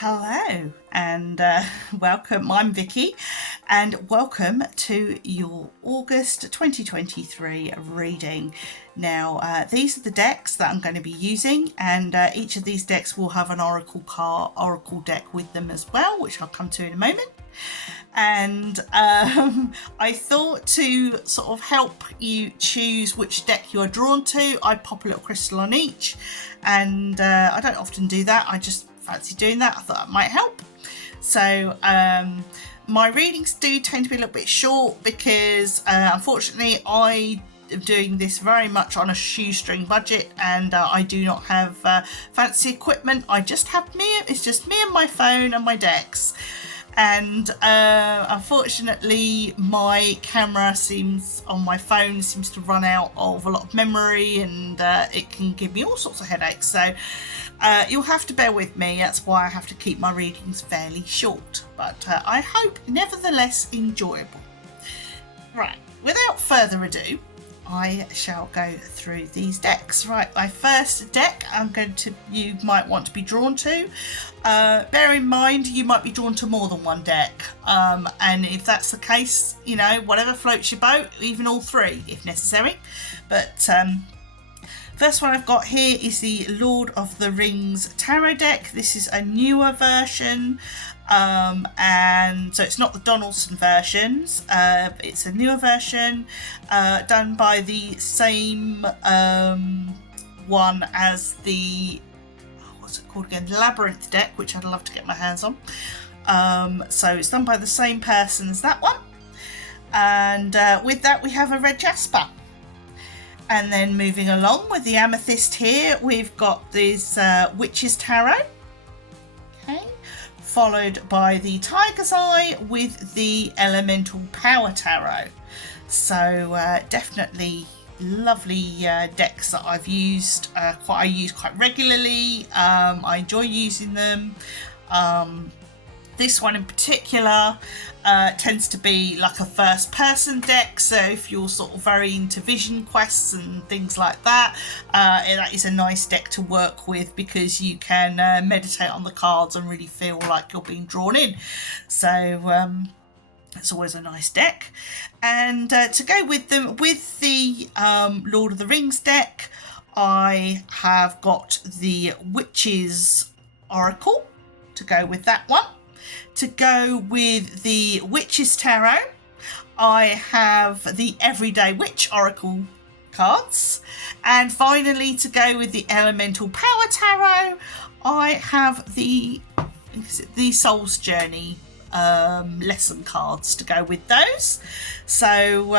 Hello and welcome. I'm Vicky, and welcome to your August 2023 reading. Now, these are the decks that I'm going to be using, and each of these decks will have an Oracle deck with them as well, which I'll come to in a moment. And I thought to sort of help you choose which deck you are drawn to, I'd pop a little crystal on each, and I don't often do that. I just fancy doing that. I thought that might help. So my readings do tend to be a little bit short because unfortunately I am doing this very much on a shoestring budget, and I do not have fancy equipment. It's just me and my phone and my decks. And unfortunately my camera on my phone seems to run out of a lot of memory, and it can give me all sorts of headaches. So you'll have to bear with me. That's why I have to keep my readings fairly short, but I hope nevertheless enjoyable. Right, without further ado, I shall go through these decks. Right, my first deck you might want to be drawn to. Bear in mind you might be drawn to more than one deck, and if that's the case, whatever floats your boat, even all three if necessary. But first one I've got here is the Lord of the Rings Tarot deck. This is a newer version, and so it's not the Donaldson versions. It's a newer version done by the same one as the, what's it called again? Labyrinth deck, which I'd love to get my hands on. So it's done by the same person as that one. And with that we have a red jasper. And then moving along with the amethyst here, we've got this Witch's Tarot. Okay. Followed by the Tiger's Eye with the Elemental Power Tarot. So definitely lovely decks that I've used. I use quite regularly. I enjoy using them. This one in particular tends to be like a first person deck, so if you're sort of very into vision quests and things like that, that is a nice deck to work with because you can meditate on the cards and really feel like you're being drawn in. So it's always a nice deck. And to go with them, with the Lord of the Rings deck, I have got the Witch's Oracle to go with that one. To go with the Witch's Tarot, I have the Everyday Witch Oracle cards. And finally, to go with the Elemental Power Tarot, I have the Soul's Journey lesson cards to go with those. So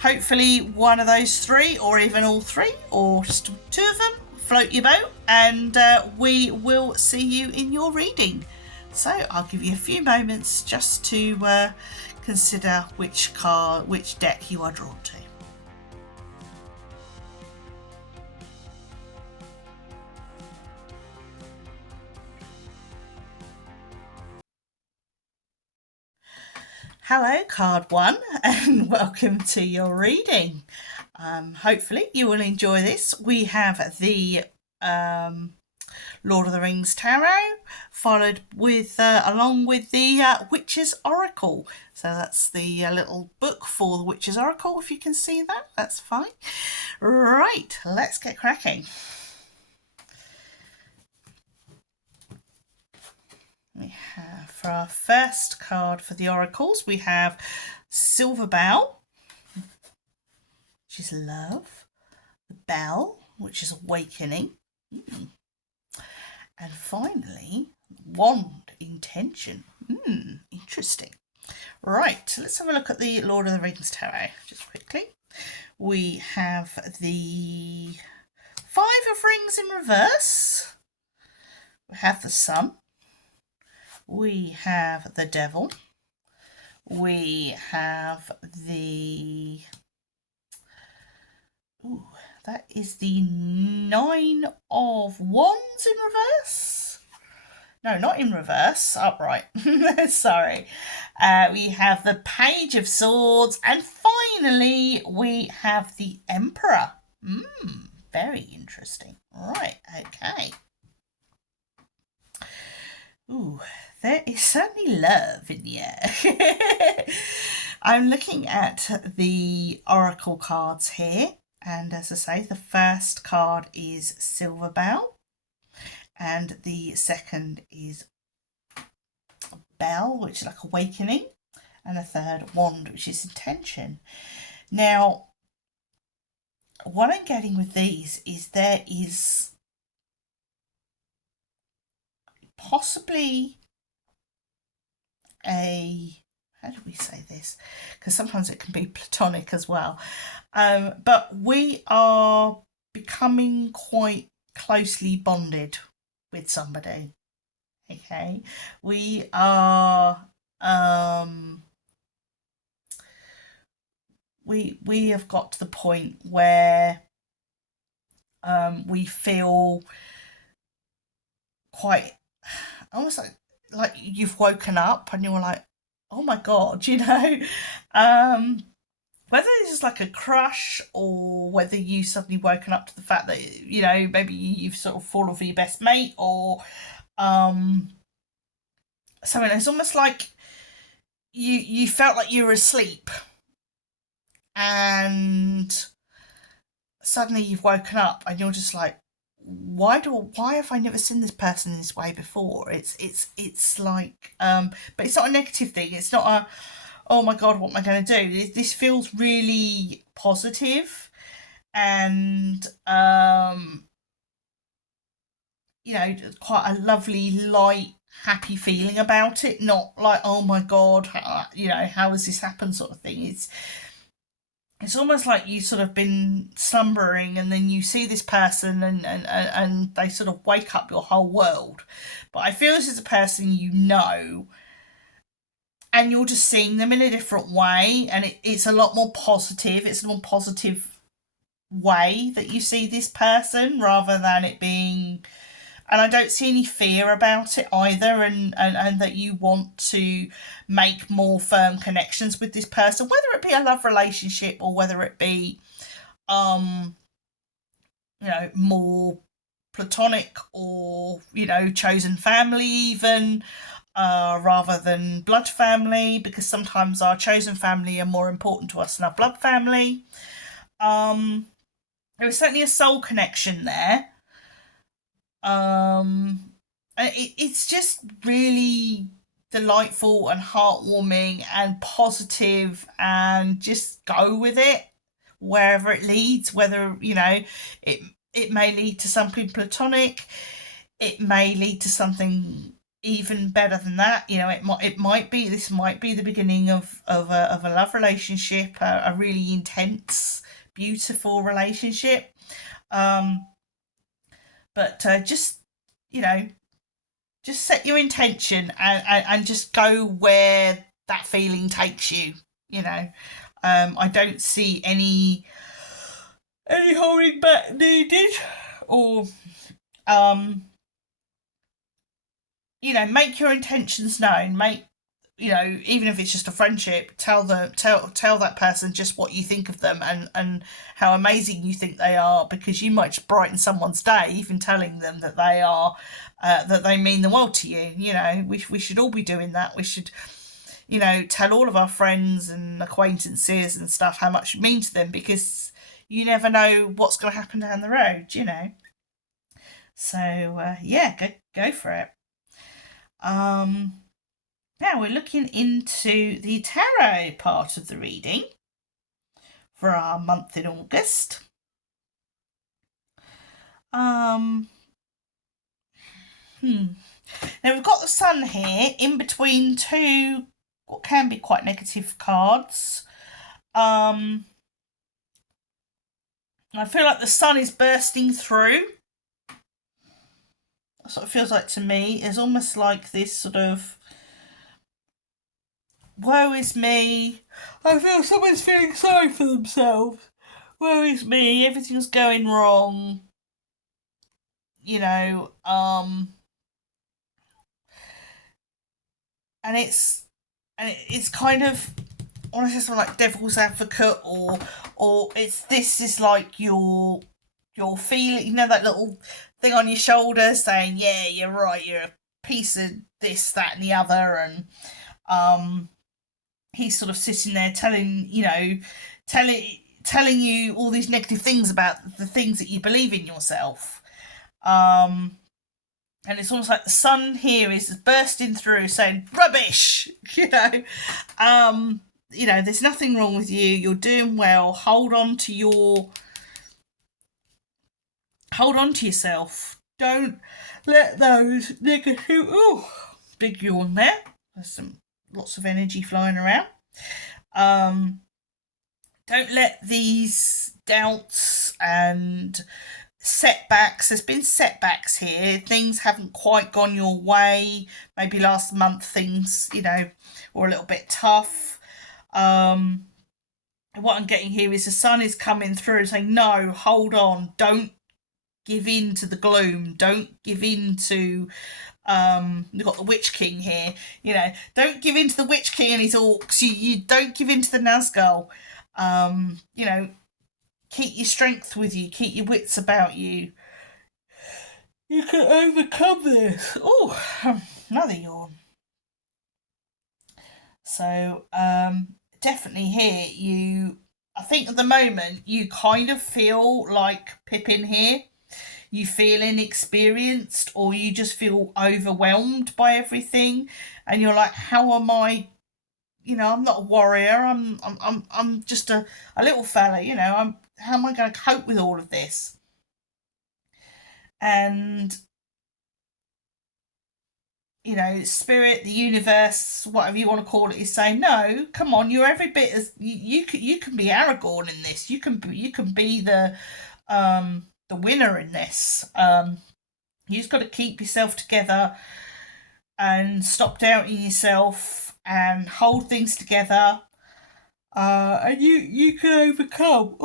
hopefully one of those three, or even all three, or just two of them, float your boat, and we will see you in your reading. So I'll give you a few moments just to consider which deck you are drawn to. Hello, card one, and welcome to your reading. Hopefully you will enjoy this. We have the Lord of the Rings Tarot, followed with along with the Witch's Oracle. So that's the little book for the Witch's Oracle. If you can see that, that's fine. Right, let's get cracking. We have, for our first card for the oracles, we have Silver Bough, which is love. The Bell, which is awakening. And finally, Wand, intention. Interesting. Right, so let's have a look at the Lord of the Rings Tarot just quickly. We have the Five of Rings in reverse. We have the Sun. We have the Devil. We have the... that is the Nine of Wands in reverse. No, not in reverse, upright. Sorry. We have the Page of Swords, and finally we have the Emperor. Very interesting. Right, okay. Ooh, there is certainly love in the air. I'm looking at the oracle cards here, and as I say, the first card is Silver Bell, and the second is Bell, which is like awakening, and a third Wand, which is intention. Now, what I'm getting with these is there is possibly how do we say this? Because sometimes it can be platonic as well. But we are becoming quite closely bonded with somebody. Okay, we are. We have got to the point where we feel quite almost like you've woken up and you're like, oh my god, whether this is like a crush or whether you suddenly woken up to the fact that maybe you've sort of fallen for your best mate or something. It's almost like you felt like you were asleep and suddenly you've woken up and you're just like, why have I never seen this person this way before? It's like but it's not a negative thing. It's not a, oh my god, what am I going to do? This feels really positive and quite a lovely, light, happy feeling about it. Not like, oh my god, how has this happened, sort of thing. It's almost like you sort of been slumbering and then you see this person and they sort of wake up your whole world. But I feel this is a person and you're just seeing them in a different way, and it's a lot more positive. It's a more positive way that you see this person rather than it being, and I don't see any fear about it either, and that you want to make more firm connections with this person, whether it be a love relationship or whether it be more platonic or chosen family even, rather than blood family, because sometimes our chosen family are more important to us than our blood family. There is certainly a soul connection there. It's just really delightful and heartwarming and positive, and just go with it wherever it leads. Whether it may lead to something platonic, it may lead to something even better than that. It might be, this might be the beginning of a love relationship, a really intense, beautiful relationship. But just just set your intention and just go where that feeling takes you. I don't see any holding back needed, or make your intentions known. Make even if it's just a friendship, tell that person just what you think of them and how amazing you think they are, because you might just brighten someone's day even telling them that they mean the world to you. We should all be doing that. We should tell all of our friends and acquaintances and stuff how much you mean to them, because you never know what's going to happen down the road. So yeah, go for it. Now we're looking into the tarot part of the reading for our month in August. Now we've got the Sun here in between two what can be quite negative cards. I feel like the Sun is bursting through. That's what it feels like to me. It's almost like this sort of, woe is me. I feel someone's feeling sorry for themselves. Woe is me, everything's going wrong. And it's kind of, I want to say something like devil's advocate, or this is like your feeling, that little thing on your shoulder saying, yeah, you're right, piece of this, that, and the other, and he's sort of sitting there telling you all these negative things about the things that you believe in yourself. And it's almost like the sun here is bursting through saying rubbish. There's nothing wrong with you, you're doing well, hold on to yourself, don't let those negative big yawn there, there's lots of energy flying around. Don't let these doubts and setbacks, there's been setbacks here, things haven't quite gone your way, maybe last month things were a little bit tough. What I'm getting here is the sun is coming through saying, no, hold on, don't give in to the gloom, don't give in to we've got the Witch King here, don't give in to the Witch King and his orcs, you don't give in to the Nazgul. Keep your strength with you, keep your wits about you. You can overcome this. Another yawn. So definitely here I think at the moment you kind of feel like Pippin here. You feel inexperienced, or you just feel overwhelmed by everything, and you're like, how am I? I'm not a warrior. I'm just a little fella. How am I going to cope with all of this? And spirit, the universe, whatever you want to call it, is saying, no, come on, you're every bit as you can be Aragorn in this. You can be the winner in this. You just got to keep yourself together and stop doubting yourself and hold things together. And you can overcome.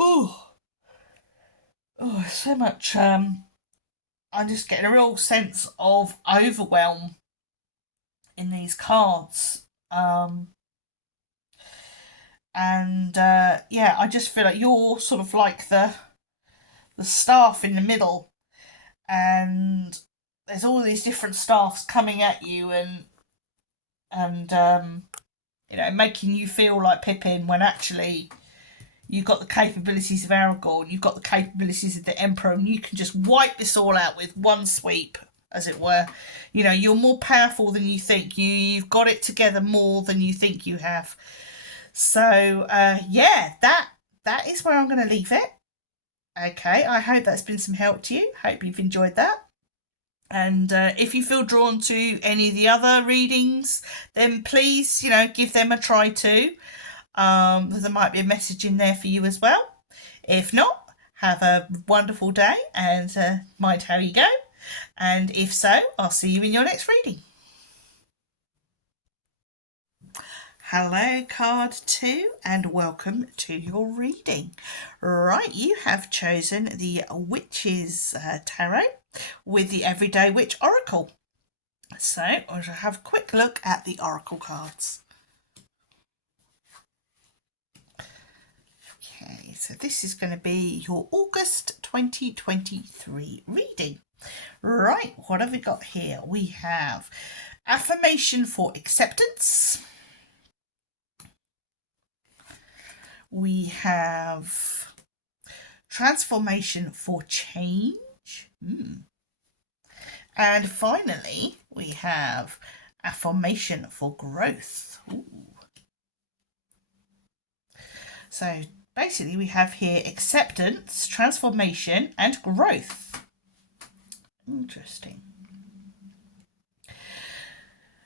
So much. I'm just getting a real sense of overwhelm in these cards. I just feel like you're sort of like the staff in the middle, and there's all these different staffs coming at you and making you feel like Pippin, when actually you've got the capabilities of Aragorn, you've got the capabilities of the Emperor, and you can just wipe this all out with one sweep, as it were. You're more powerful than you think. You've got it together more than you think you have. So that is where I'm going to leave it. Okay, I hope that's been some help to you. Hope you've enjoyed that. And if you feel drawn to any of the other readings, then please, give them a try too. There might be a message in there for you as well. If not, have a wonderful day and mind how you go. And if so, I'll see you in your next reading. Hello, card 2, and welcome to your reading. Right, you have chosen the Witches Tarot with the Everyday Witch Oracle. So I'll have a quick look at the Oracle cards. Okay, so this is going to be your August 2023 reading. Right, what have we got here? We have Affirmation for Acceptance. We have Transformation for Change. And finally, we have Affirmation for Growth. Ooh. So basically we have here acceptance, transformation and growth. Interesting.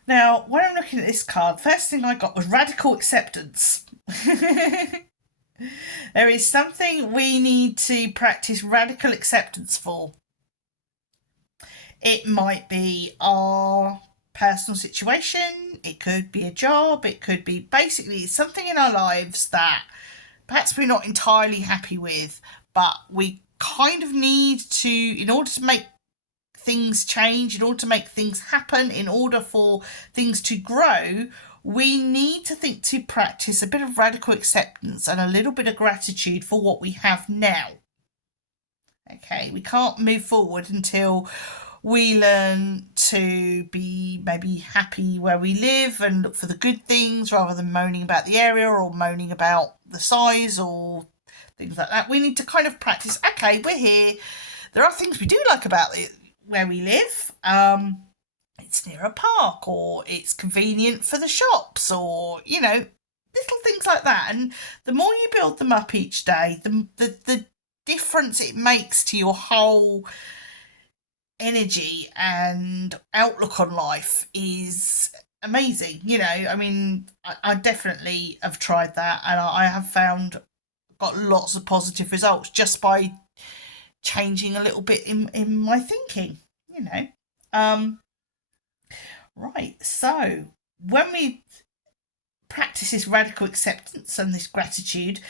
Now, when I'm looking at this card, first thing I got was radical acceptance. There is something we need to practice radical acceptance for. It might be our personal situation, it could be a job, it could be basically something in our lives that perhaps we're not entirely happy with, but we kind of need to, in order to make things change, in order to make things happen, in order for things to grow, we need to practice a bit of radical acceptance and a little bit of gratitude for what we have now. Okay, we can't move forward until We learn to be maybe happy where we live and look for the good things rather than moaning about the area or moaning about the size or things like that. We need to kind of practice, okay, we're here. There are things we do like about it where we live. It's near a park, or it's convenient for the shops, or little things like that. And the more you build them up each day, the difference it makes to your whole energy and outlook on life is amazing. I mean, I definitely have tried that, and I have found got lots of positive results just by changing a little bit in my thinking. Right, so when we practice this radical acceptance and this gratitude,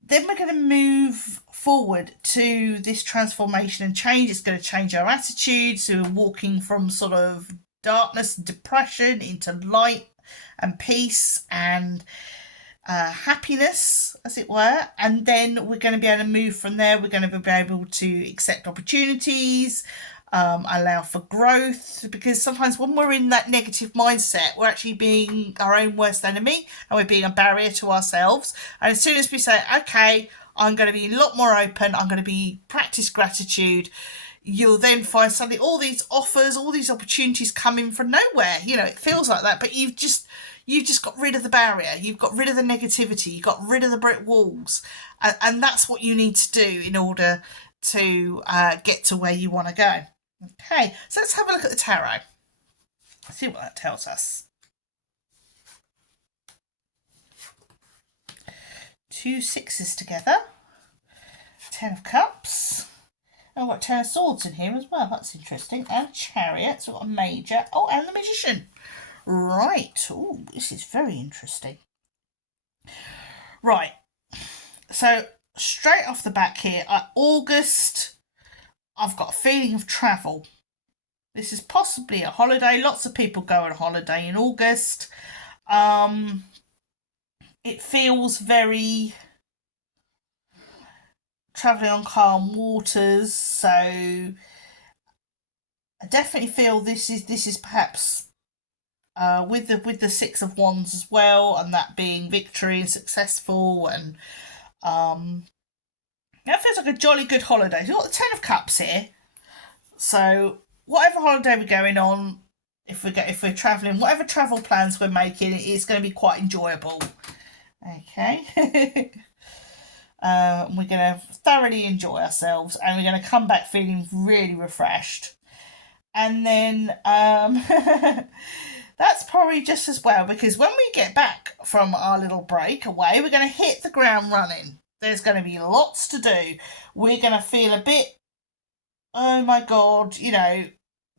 then we're going to move forward to this transformation and change. It's going to change our attitude. So we're walking from sort of darkness and depression into light and peace and happiness, as it were. And then we're going to be able to move from there. We're going to be able to accept opportunities, allow for growth, because sometimes when we're in that negative mindset, we're actually being our own worst enemy and we're being a barrier to ourselves. And as soon as we say, okay, I'm going to be a lot more open, I'm going to be practice gratitude, you'll then find suddenly all these offers, all these opportunities coming from nowhere. It feels like that, but you've just got rid of the barrier, you've got rid of the negativity, you've got rid of the brick walls, and that's what you need to do in order to get to where you want to go. Okay, so let's have a look at the tarot. See what that tells us. 2 6s together. 10 of Cups. And I've got 10 of Swords in here as well. That's interesting. And Chariot. So I've got a Major. Oh, and the Magician. Right. Oh, this is very interesting. Right. So straight off the back here, August, I've got a feeling of travel. This is possibly a holiday. Lots of people go on holiday in August. It feels very travelling on calm waters. So I definitely feel this is perhaps with the 6 of Wands as well, and that being victory and successful, and that feels like a jolly good holiday. You've got the 10 of Cups here. So whatever holiday we're going on, if we're travelling, whatever travel plans we're making, it's going to be quite enjoyable. Okay. We're going to thoroughly enjoy ourselves, and we're going to come back feeling really refreshed. And then that's probably just as well, because when we get back from our little break away, we're going to hit the ground running. There's going to be lots to do. We're going to feel a bit, oh my God,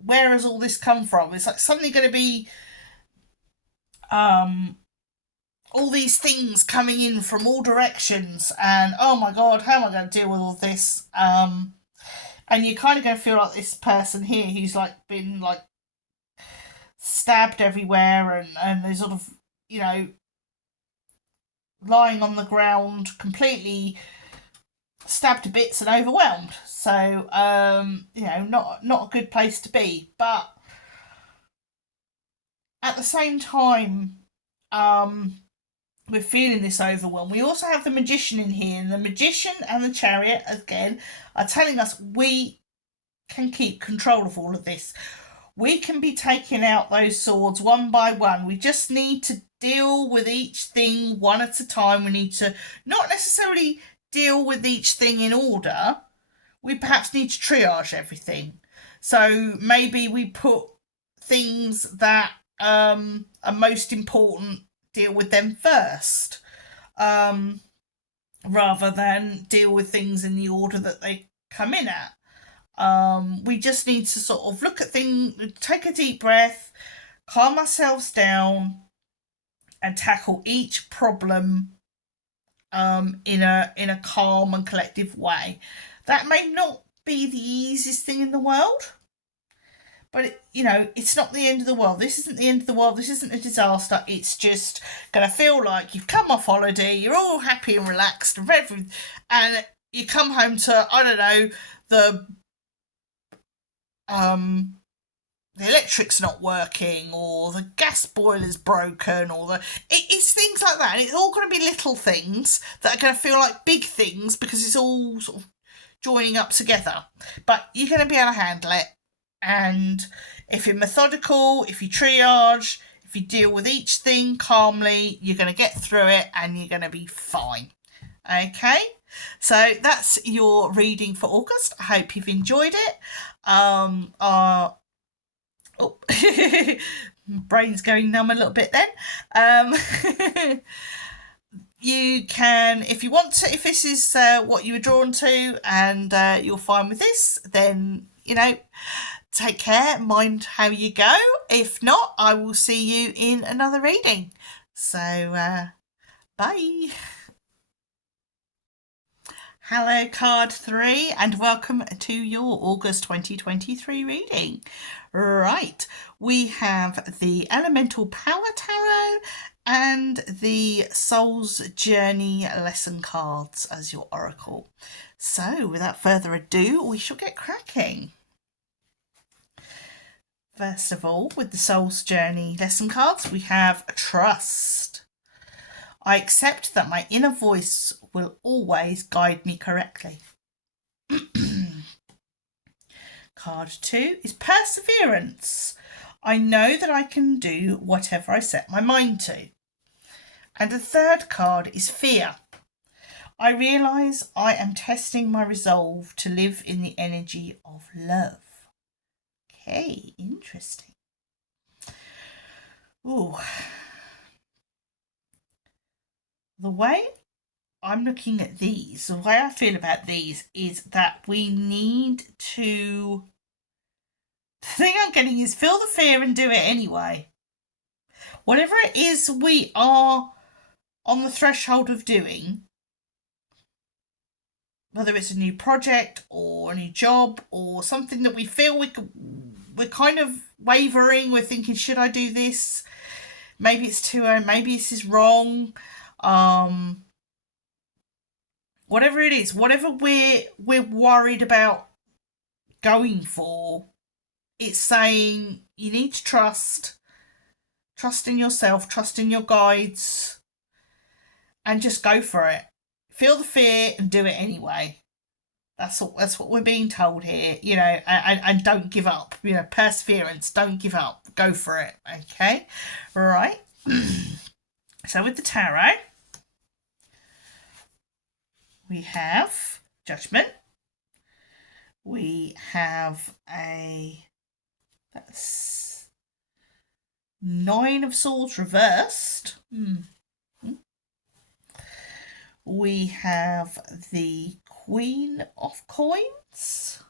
where has all this come from? It's like suddenly going to be all these things coming in from all directions, and oh my God, how am I going to deal with all this? And you're kind of going to feel like this person here who's been stabbed everywhere, and they're sort of lying on the ground completely stabbed to bits and overwhelmed. So not a good place to be. But at the same time, we're feeling this overwhelm. We also have the Magician in here, and the Magician and the Chariot again are telling us we can keep control of all of this. We can be taking out those swords one by one. We just need to deal with each thing one at a time. We need to not necessarily deal with each thing in order. We perhaps need to triage everything. So maybe we put things that are most important, deal with them first, rather than deal with things in the order that they come in at. We just need to sort of look at things, take a deep breath, calm ourselves down, and tackle each problem in a calm and collective way. That may not be the easiest thing in the world, but it's not the end of the world. This isn't the end of the world. This isn't a disaster. It's just going to feel like you've come off holiday, you're all happy and relaxed and you come home to, I don't know, the the electric's not working, or the gas boiler's broken, or it's things like that. And it's all going to be little things that are going to feel like big things because it's all sort of joining up together. But you're going to be able to handle it. And if you're methodical, if you triage, if you deal with each thing calmly, you're going to get through it and you're going to be fine. Okay, so that's your reading for August. I hope you've enjoyed it. Oh, brain's going numb a little bit then. You can, if you want to, if this is what you were drawn to and you're fine with this, then, take care, mind how you go. If not, I will see you in another reading. So, bye. Hello, card 3, and welcome to your August 2023 reading. Right, we have the Elemental Power Tarot and the Soul's Journey lesson cards as your oracle. So, without further ado, we shall get cracking. First of all, with the Soul's Journey lesson cards, we have Trust. I accept that my inner voice will always guide me correctly. Card 2 is Perseverance. I know that I can do whatever I set my mind to. And the third card is Fear. I realise I am testing my resolve to live in the energy of love. Okay, interesting. Ooh. The way I'm looking at these, the way I feel about these is that we need to... The thing I'm getting is feel the fear and do it anyway. Whatever it is we are on the threshold of doing, whether it's a new project or a new job or something that we feel we're kind of wavering, we're thinking, should I do this? Maybe it's too early, maybe this is wrong. Whatever it is, whatever we're worried about going for, it's saying you need to trust in yourself, trust in your guides, and just go for it. Feel the fear and do it anyway. That's what we're being told here, and don't give up. Perseverance, don't give up. Go for it, okay? Right. So with the tarot, we have Judgment. We have that's 9 of Swords reversed. We have the Queen of Coins.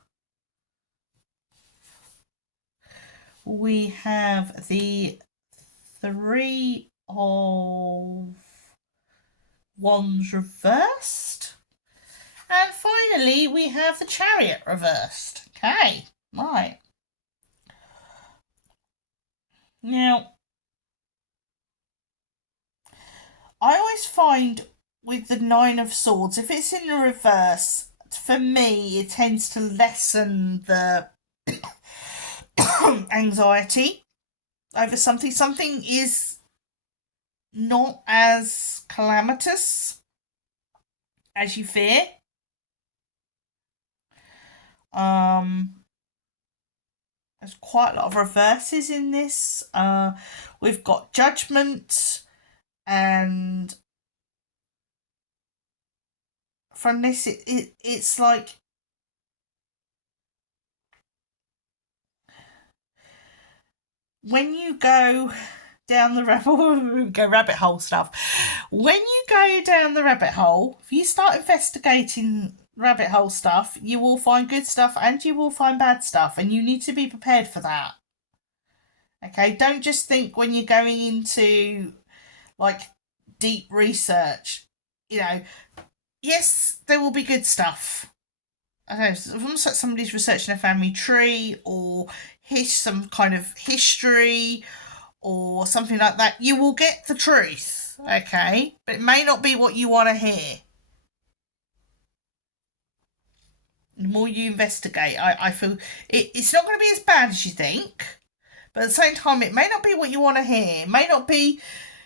We have the 3 of Wands reversed. And finally, we have the Chariot reversed. Okay, right. Now, I always find with the 9 of Swords, if it's in the reverse, for me, it tends to lessen the anxiety over something. Something is not as calamitous as you fear. There's quite a lot of reverses in this. We've got Judgment, and from this, it's like when you go down the rabbit hole stuff. When you go down the rabbit hole, if you start investigating rabbit hole stuff, you will find good stuff and you will find bad stuff, and you need to be prepared for that. Okay, don't just think when you're going into like deep research, yes, there will be good stuff. I don't know, almost like somebody's researching a family tree or some kind of history or something like that. You will get the truth, okay? But it may not be what you want to hear. The more you investigate, I feel it's not going to be as bad as you think. But at the same time, it may not be what you want to hear. It may not be,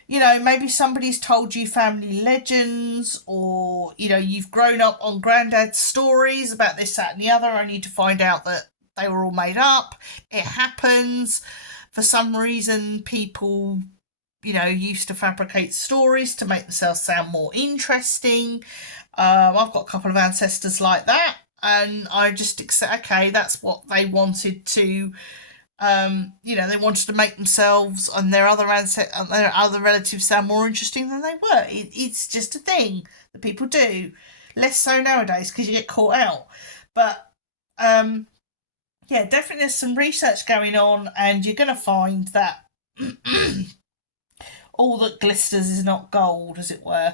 maybe somebody's told you family legends, or, you've grown up on granddad's stories about this, that, and the other, only to find out that they were all made up. It happens. For some reason, people, used to fabricate stories to make themselves sound more interesting. I've got a couple of ancestors like that, and I just accept, okay, that's what they wanted to. They wanted to make themselves and their other relatives sound more interesting than they were. It's just a thing that people do. Less so nowadays because you get caught out. But yeah, definitely there's some research going on, and you're going to find that all that glisters is not gold, as it were.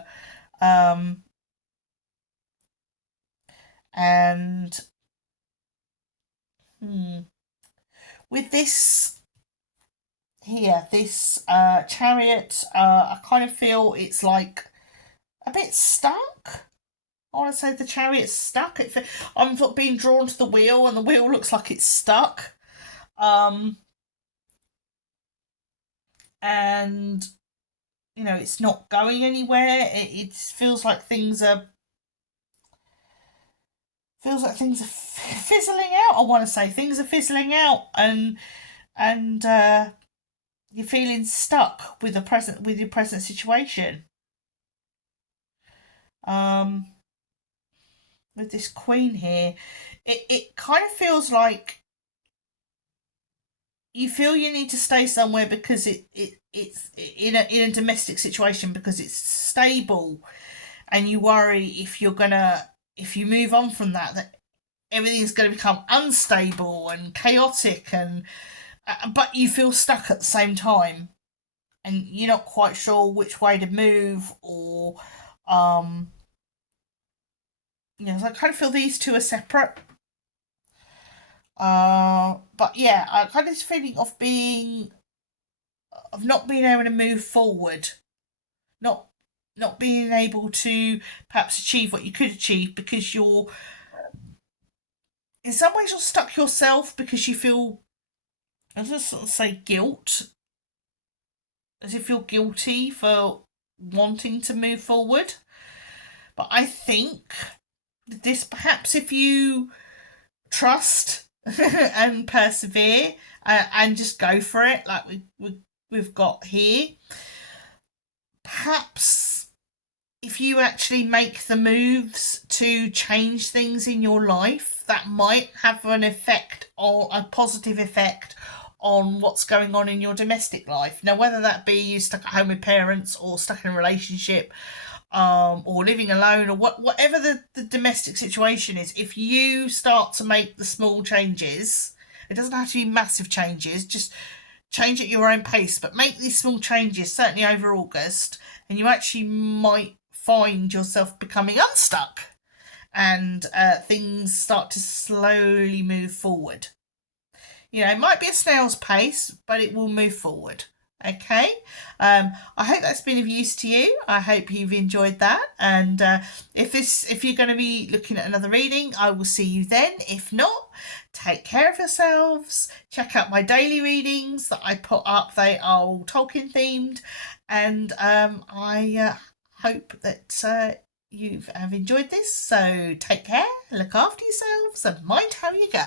And with this here, this chariot, I kind of feel it's like a bit stuck. I want to say the chariot's stuck. I'm being drawn to the wheel, and the wheel looks like it's stuck. And it's not going anywhere. It feels like things are fizzling out. I want to say things are fizzling out, and you're feeling stuck with your present situation. With this queen here, it kind of feels like you feel you need to stay somewhere because it's in a domestic situation because it's stable, and you worry if you move on from that everything's going to become unstable and chaotic, and but you feel stuck at the same time, and you're not quite sure which way to move, or so I kind of feel these two are separate. But yeah, I kind of this feeling of not being able to move forward, not being able to perhaps achieve what you could achieve because you're in some ways you're stuck yourself because you feel, I just sort of say guilt, as if you're guilty for wanting to move forward. But I think this, perhaps if you trust and persevere and just go for it, like we've got here, perhaps if you actually make the moves to change things in your life, that might have an effect, or a positive effect, on what's going on in your domestic life. Now, whether that be you stuck at home with parents, or stuck in a relationship, or living alone, or whatever the domestic situation is, if you start to make the small changes, it doesn't have to be massive changes, just change at your own pace, but make these small changes, certainly over August, and you actually might find yourself becoming unstuck, and things start to slowly move forward. It might be a snail's pace, but it will move forward. Okay, I hope that's been of use to you. I hope you've enjoyed that, and if you're going to be looking at another reading, I will see you then. If not, take care of yourselves. Check out my daily readings that I put up. They are all Tolkien themed, and I hope that you have enjoyed this. So take care, look after yourselves, and mind how you go.